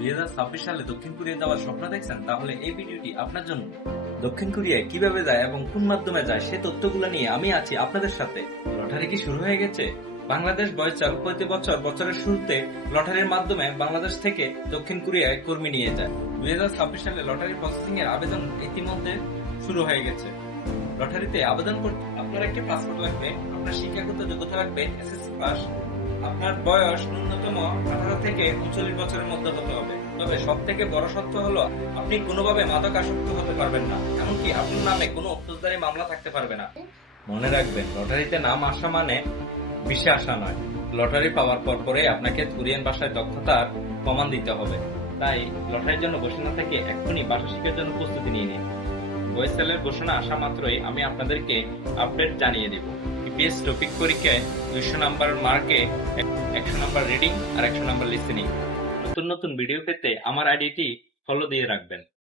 2026 সালে দক্ষিণ কোরিয়া যাওয়ার স্বপ্ন দেখছেন? তাহলে এই ভিডিওটি আপনার জন্য। দক্ষিণ কোরিয়ায় কিভাবে যায় এবং কোন মাধ্যমে যায় সে তথ্যগুলো নিয়ে আমি আছি আপনাদের সাথে। লটারি কি শুরু হয়ে গেছে? বাংলাদেশ বয়চাল প্রতি বছর বছরের শুরুতে লটারির মাধ্যমে বাংলাদেশ থেকে দক্ষিণ কোরিয়ায় কর্মী নিয়ে যায়। 2026 সালে লটারি প্রসেসিং এর আবেদন ইতিমধ্যে শুরু হয়ে গেছে। লটারিতে আবেদন করতে আপনার একটি পাসপোর্ট লাগবে, আপনার শিক্ষাগত যোগ্যতা লাগবে এসএসসি পাস, আপনার বয়স ন্যূনতম 18 থেকে 39 বছরের মধ্যে হতে হবে। তবে সব থেকে বড় সত্য হলো আপনি কোনোভাবে মাদক আসক্ত হতে পারবেন না, এমনকি আপনার নামে কোনো ফৌজদারি মামলা থাকতে পারবে না। মনে রাখবেন, লটারিতে নাম আসা মানে বিষে আসা নয়। লটারি পাওয়ার পরে আপনাকে কোরিয়ান ভাষায় দক্ষতার প্রমাণ দিতে হবে। তাই লটারির জন্য বসে না থেকে এক্ষুনি ভাষা শেখার জন্য প্রস্তুতি নিয়ে নিন। ওয়েসেলের ঘোষণা আসা মাত্রই আমি আপনাদেরকে আপডেট জানিয়ে দেব। ইপিএস টপিক পরীক্ষায় 200 নাম্বার মার্কে 100 নাম্বার রিডিং আর 100 নাম্বার লিসেনিং। নতুন নতুন ভিডিও পেতে আমার আইডিটি ফলো দিয়ে রাখবেন।